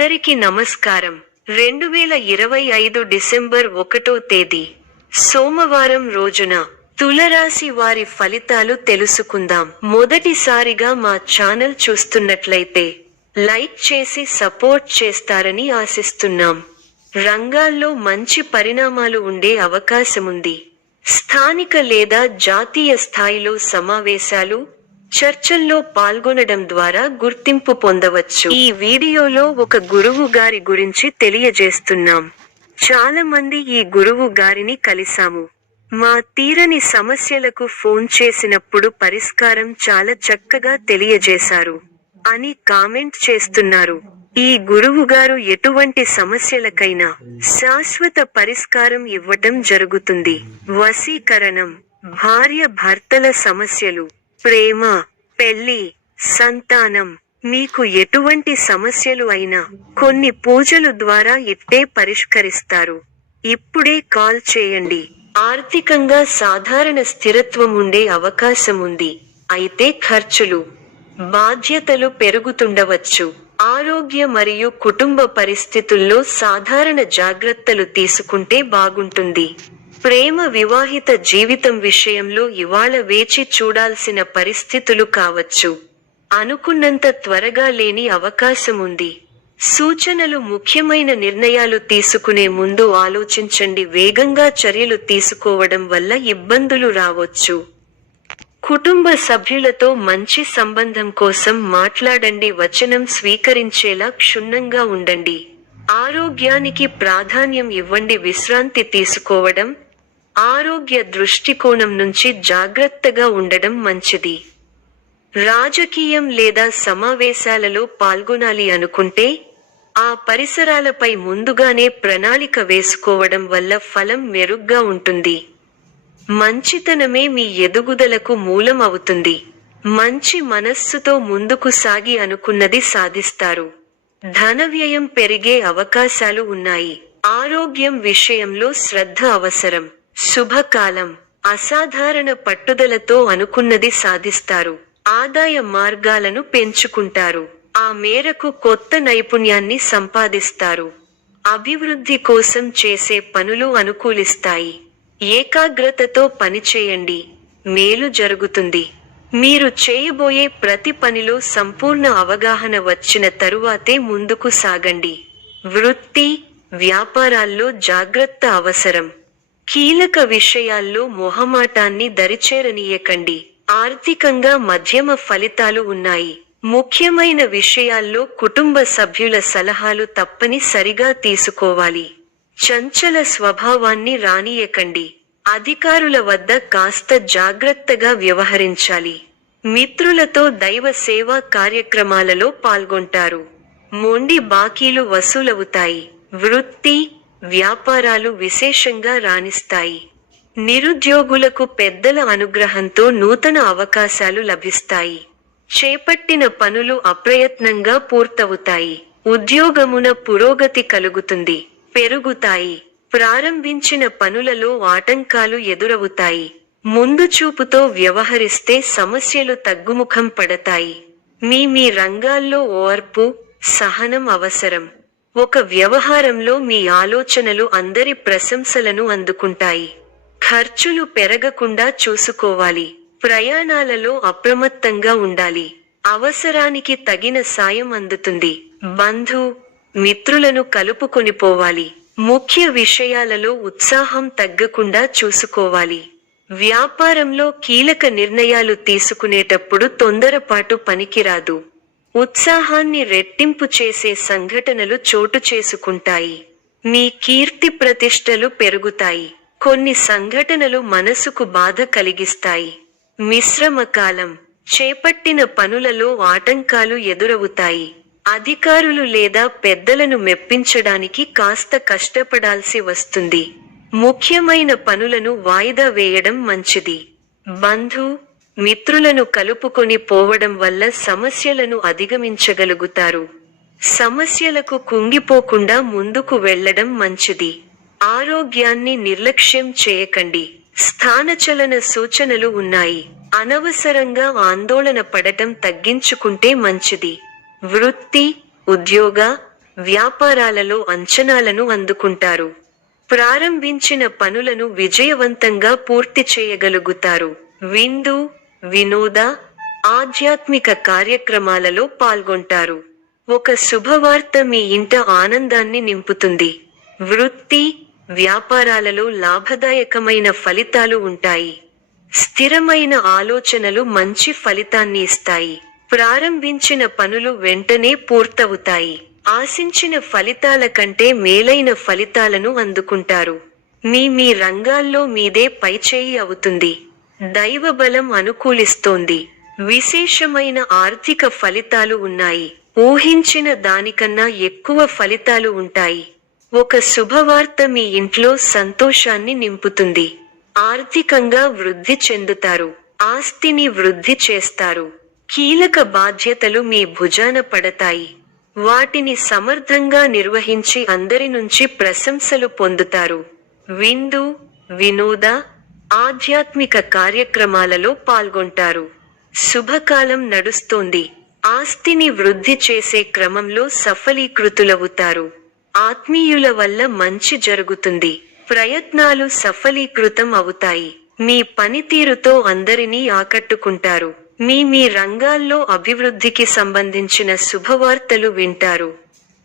అందరికీ నమస్కారం. 2025 డిసెంబర్ 1వ తేదీ సోమవారం రోజున తులరాశి వారి ఫలితాలు తెలుసుకుందాం. మొదటిసారిగా మా ఛానల్ చూస్తున్నట్లయితే లైక్ చేసి సపోర్ట్ చేస్తారని ఆశిస్తున్నాం. రంగాల్లో మంచి పరిణామాలు ఉండే అవకాశముంది. స్థానిక లేదా జాతీయ స్థాయిలో సమావేశాలు, చర్చల్లో పాల్గొనడం ద్వారా గుర్తింపు పొందవచ్చు. ఈ వీడియోలో ఒక గురువు గారి గురించి తెలియజేస్తున్నాం. చాలా మంది ఈ గురువు గారిని కలిసాము. మా తీరని సమస్యలకు ఫోన్ చేసినప్పుడు పరిష్కారం చాలా చక్కగా తెలియజేశారు అని కామెంట్ చేస్తున్నారు. ఈ గురువుగారు ఎటువంటి సమస్యలకైనా శాశ్వత పరిష్కారం ఇవ్వటం జరుగుతుంది. వశీకరణం, భార్య భర్తల సమస్యలు, ప్రేమ, పెళ్లి, సంతానం, మీకు ఎటువంటి సమస్యలు అయినా కొన్ని పూజలు ద్వారా ఇట్టే పరిష్కరిస్తారు. ఇప్పుడే కాల్ చేయండి. ఆర్థికంగా సాధారణ స్థిరత్వం ఉండే అవకాశం ఉంది. అయితే ఖర్చులు, బాధ్యతలు పెరుగుతుండవచ్చు. ఆరోగ్య మరియు కుటుంబ పరిస్థితుల్లో సాధారణ జాగ్రత్తలు తీసుకుంటే బాగుంటుంది. ప్రేమ, వివాహిత జీవితం విషయంలో ఇవాళ వేచి చూడాల్సిన పరిస్థితులు కావచ్చు. అనుకున్నంత త్వరగా లేని అవకాశం ఉంది. సూచనలు: ముఖ్యమైన నిర్ణయాలు తీసుకునే ముందు ఆలోచించండి. వేగంగా చర్యలు తీసుకోవడం వల్ల ఇబ్బందులు రావచ్చు. కుటుంబ సభ్యులతో మంచి సంబంధం కోసం మాట్లాడండి. వచనం స్వీకరించేలా క్షుణ్ణంగా ఉండండి. ఆరోగ్యానికి ప్రాధాన్యం ఇవ్వండి. విశ్రాంతి తీసుకోవడం, ఆరోగ్య దృష్టికోణం నుంచి జాగ్రత్తగా ఉండడం మంచిది. రాజకీయం లేదా సమావేశాలలో పాల్గొనాలి అనుకుంటే ఆ పరిసరాలపై ముందుగానే ప్రణాళిక వేసుకోవడం వల్ల ఫలం మెరుగ్గా ఉంటుంది. మంచితనమే మీ ఎదుగుదలకు మూలం అవుతుంది. మంచి మనస్సుతో ముందుకు సాగి అనుకున్నది సాధిస్తారు. ధన వ్యయం పెరిగే అవకాశాలు ఉన్నాయి. ఆరోగ్యం విషయంలో శ్రద్ధ అవసరం. శుభకాలం, అసాధారణ పట్టుదలతో అనుకున్నది సాధిస్తారు. ఆదాయ మార్గాలను పెంచుకుంటారు. ఆ మేరకు కొత్త నైపుణ్యాన్ని సంపాదిస్తారు. అభివృద్ధి కోసం చేసే పనులు అనుకూలిస్తాయి. ఏకాగ్రతతో పనిచేయండి, మేలు జరుగుతుంది. మీరు చేయబోయే ప్రతి పనిలో సంపూర్ణ అవగాహన వచ్చిన తరువాతే ముందుకు సాగండి. వృత్తి, వ్యాపారాల్లో జాగ్రత్త అవసరం. కీలక విషయాల్లో మొహమాటాన్ని దరిచేరనీయకండి. ఆర్థికంగా మధ్యమ ఫలితాలు ఉన్నాయి. ముఖ్యమైన విషయాల్లో కుటుంబ సభ్యుల సలహాలు తప్పనిసరిగా తీసుకోవాలి. చంచల స్వభావాన్ని రానీయకండి. అధికారుల వద్ద కాస్త జాగ్రత్తగా వ్యవహరించాలి. మిత్రులతో దైవ సేవా కార్యక్రమాలలో పాల్గొంటారు. మొండి బాకీలు వసూలవుతాయి. వృత్తి, వ్యాపారాలు విశేషంగా రాణిస్తాయి. నిరుద్యోగులకు పెద్దల అనుగ్రహంతో నూతన అవకాశాలు లభిస్తాయి. చేపట్టిన పనులు అప్రయత్నంగా పూర్తవుతాయి. ఉద్యోగమున పురోగతి కలుగుతుంది, పెరుగుతాయి. ప్రారంభించిన పనులలో ఆటంకాలు ఎదురవుతాయి. ముందు చూపుతో వ్యవహరిస్తే సమస్యలు తగ్గుముఖం పడతాయి. మీ రంగాల్లో ఓర్పు, సహనం అవసరం. ఒక వ్యవహారంలో మీ ఆలోచనలు అందరి ప్రశంసలను అందుకుంటాయి. ఖర్చులు పెరగకుండా చూసుకోవాలి. ప్రయాణాలలో అప్రమత్తంగా ఉండాలి. అవసరానికి తగిన సాయం అందుతుంది. బంధు, మిత్రులను కలుపుకొని పోవాలి. ముఖ్య విషయాలలో ఉత్సాహం తగ్గకుండా చూసుకోవాలి. వ్యాపారంలో కీలక నిర్ణయాలు తీసుకునేటప్పుడు తొందరపాటు పనికిరాదు. ఉత్సాహాన్ని రెట్టింపు చేసే సంఘటనలు చోటు చేసుకుంటాయి. మీ కీర్తి ప్రతిష్టలు పెరుగుతాయి. కొన్ని సంఘటనలు మనసుకు బాధ కలిగిస్తాయి. మిశ్రమకాలం, చేపట్టిన పనులలో ఆటంకాలు ఎదురవుతాయి. అధికారులు లేదా పెద్దలను మెప్పించడానికి కాస్త కష్టపడాల్సి వస్తుంది. ముఖ్యమైన పనులను వాయిదా వేయడం మంచిది. బంధు, మిత్రులను కలుపుకొని పోవడం వల్ల సమస్యలను అధిగమించగలుగుతారు. సమస్యలకు కుంగిపోకుండా ముందుకు వెళ్లడం మంచిది. ఆరోగ్యాన్ని నిర్లక్ష్యం చేయకండి. స్థానచలన సూచనలు ఉన్నాయి. అనవసరంగా ఆందోళన పడటం తగ్గించుకుంటే మంచిది. వృత్తి, ఉద్యోగ, వ్యాపారాలలో అంచనాలను అందుకుంటారు. ప్రారంభించిన పనులను విజయవంతంగా పూర్తి చేయగలుగుతారు. విందు, వినోద, ఆధ్యాత్మిక కార్యక్రమాలలో పాల్గొంటారు. ఒక శుభవార్త మీ ఇంట ఆనందాన్ని నింపుతుంది. వృత్తి, వ్యాపారాలలో లాభదాయకమైన ఫలితాలు ఉంటాయి. స్థిరమైన ఆలోచనలు మంచి ఫలితాన్ని ఇస్తాయి. ప్రారంభించిన పనులు వెంటనే పూర్తవుతాయి. ఆశించిన ఫలితాల కంటే మేలైన ఫలితాలను అందుకుంటారు. మీ రంగాల్లో మీదే పైచేయి అవుతుంది. దైవబలం అనుకూలిస్తోంది. విశేషమైన ఆర్థిక ఫలితాలు ఉన్నాయి. ఊహించిన దానికన్నా ఎక్కువ ఫలితాలు ఉంటాయి. ఒక శుభవార్త మీ ఇంట్లో సంతోషాన్ని నింపుతుంది. ఆర్థికంగా వృద్ధి చెందుతారు. ఆస్తిని వృద్ధి చేస్తారు. కీలక బాధ్యతలు మీ భుజాన పడతాయి. వాటిని సమర్థంగా నిర్వహించి అందరి నుంచి ప్రశంసలు పొందుతారు. విందు, వినోద, ఆధ్యాత్మిక కార్యక్రమాలలో పాల్గొంటారు. శుభకాలం నడుస్తోంది. ఆస్తిని వృద్ధి చేసే క్రమంలో సఫలీకృతులవుతారు. ఆత్మీయుల వల్ల మంచి జరుగుతుంది. ప్రయత్నాలు సఫలీకృతం అవుతాయి. మీ పనితీరుతో అందరినీ ఆకట్టుకుంటారు. మీ రంగాల్లో అభివృద్ధికి సంబంధించిన శుభవార్తలు వింటారు.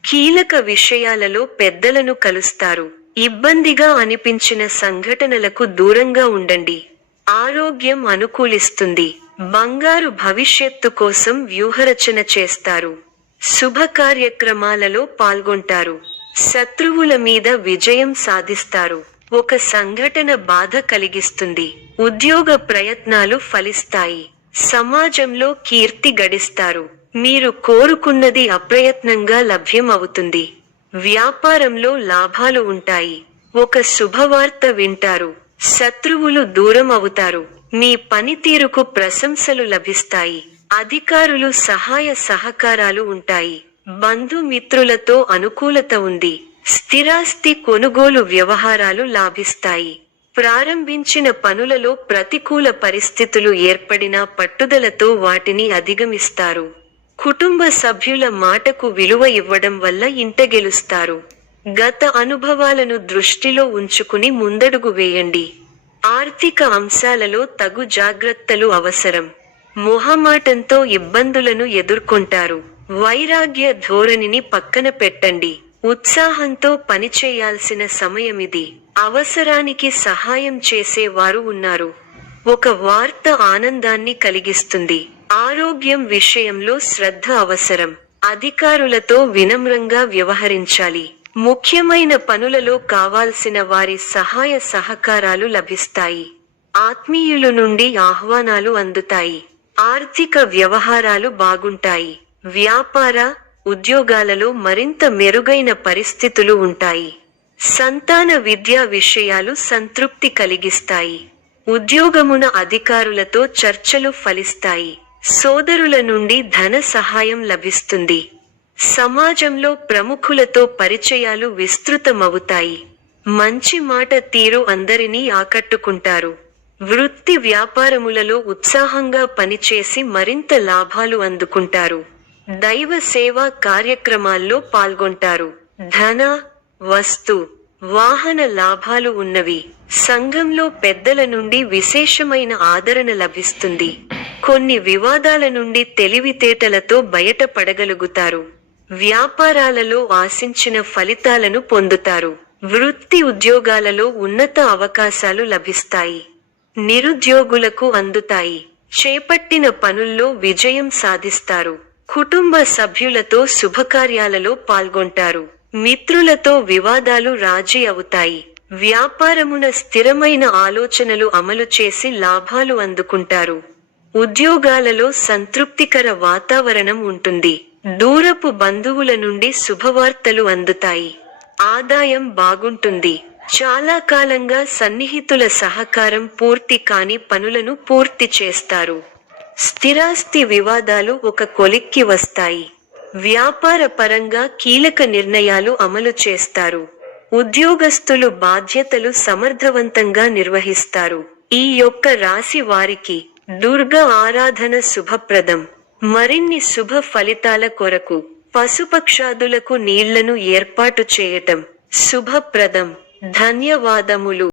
కీలక విషయాలలో పెద్దలను కలుస్తారు. ఇబ్బందిగా అనిపించిన సంఘటనలకు దూరంగా ఉండండి. ఆరోగ్యం అనుకూలిస్తుంది. బంగారు భవిష్యత్తు కోసం వ్యూహరచన చేస్తారు. శుభ కార్యక్రమాలలో పాల్గొంటారు. శత్రువుల మీద విజయం సాధిస్తారు. ఒక సంఘటన బాధ కలిగిస్తుంది. ఉద్యోగ ప్రయత్నాలు ఫలిస్తాయి. సమాజంలో కీర్తి గడిస్తారు. మీరు కోరుకున్నది అప్రయత్నంగా లభ్యం అవుతుంది. వ్యాపారంలో లాభాలు ఉంటాయి. ఒక శుభవార్త వింటారు. శత్రువులు దూరం అవుతారు. మీ పనితీరుకు ప్రశంసలు లభిస్తాయి. అధికారులు సహాయ సహకారాలు ఉంటాయి. బంధుమిత్రులతో అనుకూలత ఉంది. స్థిరాస్తి కొనుగోలు వ్యవహారాలు లాభిస్తాయి. ప్రారంభించిన పనులలో ప్రతికూల పరిస్థితులు ఏర్పడినా పట్టుదలతో వాటిని అధిగమిస్తారు. కుటుంబ సభ్యుల మాటకు విలువ ఇవ్వడం వల్ల ఇంట గెలుస్తారు. గత అనుభవాలను దృష్టిలో ఉంచుకుని ముందడుగు వేయండి. ఆర్థిక అంశాలలో తగు జాగ్రత్తలు అవసరం. మొహమాటంతో ఇబ్బందులను ఎదుర్కొంటారు. వైరాగ్య ధోరణిని పక్కన పెట్టండి. ఉత్సాహంతో పనిచేయాల్సిన సమయమిది. అవసరానికి సహాయం చేసేవారు ఉన్నారు. ఒక వార్త ఆనందాన్ని కలిగిస్తుంది. ఆరోగ్యం విషయంలో శ్రద్ధ అవసరం. అధికారులతో వినమ్రంగా వ్యవహరించాలి. ముఖ్యమైన పనులలో కావాల్సిన వారి సహాయ సహకారాలు లభిస్తాయి. ఆత్మీయుల నుండి ఆహ్వానాలు అందుతాయి. ఆర్థిక వ్యవహారాలు బాగుంటాయి. వ్యాపార, ఉద్యోగాలలో మరింత మెరుగైన పరిస్థితులు ఉంటాయి. సంతాన విద్యా విషయాలు సంతృప్తి కలిగిస్తాయి. ఉద్యోగమున అధికారులతో చర్చలు ఫలిస్తాయి. సోదరుల నుండి ధన సహాయం లభిస్తుంది. సమాజంలో ప్రముఖులతో పరిచయాలు విస్తృతమవుతాయి. మంచి మాట తీరు అందరినీ ఆకట్టుకుంటారు. వృత్తి వ్యాపారములలో ఉత్సాహంగా పనిచేసి మరింత లాభాలు అందుకుంటారు. దైవ సేవా కార్యక్రమాల్లో పాల్గొంటారు. ధన, వస్తు, వాహన లాభాలు ఉన్నవి. సంఘంలో పెద్దల నుండి విశేషమైన ఆదరణ లభిస్తుంది. కొన్ని వివాదాల నుండి తెలివితేటలతో బయటపడగలుగుతారు. వ్యాపారాలలో ఆశించిన ఫలితాలను పొందుతారు. వృత్తి ఉద్యోగాలలో ఉన్నత అవకాశాలు లభిస్తాయి. నిరుద్యోగులకు అందుతాయి. చేపట్టిన పనుల్లో విజయం సాధిస్తారు. కుటుంబ సభ్యులతో శుభకార్యాలలో పాల్గొంటారు. మిత్రులతో వివాదాలు రాజీ అవుతాయి. వ్యాపారమున స్థిరమైన ఆలోచనలు అమలు చేసి లాభాలు అందుకుంటారు. ఉద్యోగాలలో సంతృప్తికర వాతావరణం ఉంటుంది. దూరపు బంధువుల నుండి శుభవార్తలు అందుతాయి. ఆదాయం బాగుంటుంది. చాలా కాలంగా సన్నిహితుల సహకారం పూర్తి కాని పనులను పూర్తి చేస్తారు. స్థిరాస్తి వివాదాలు ఒక కొలిక్కి వస్తాయి. వ్యాపార పరంగా కీలక నిర్ణయాలు అమలు చేస్తారు. ఉద్యోగస్తులు బాధ్యతలు సమర్థవంతంగా నిర్వహిస్తారు. ఈ యొక్క రాశి వారికి దుర్గా ఆరాధన శుభప్రదం. మరిన్ని శుభ ఫలితాల కొరకు పశుపక్షాదులకు నీళ్లను ఏర్పాటు చేయటం శుభప్రదం. ధన్యవాదములు.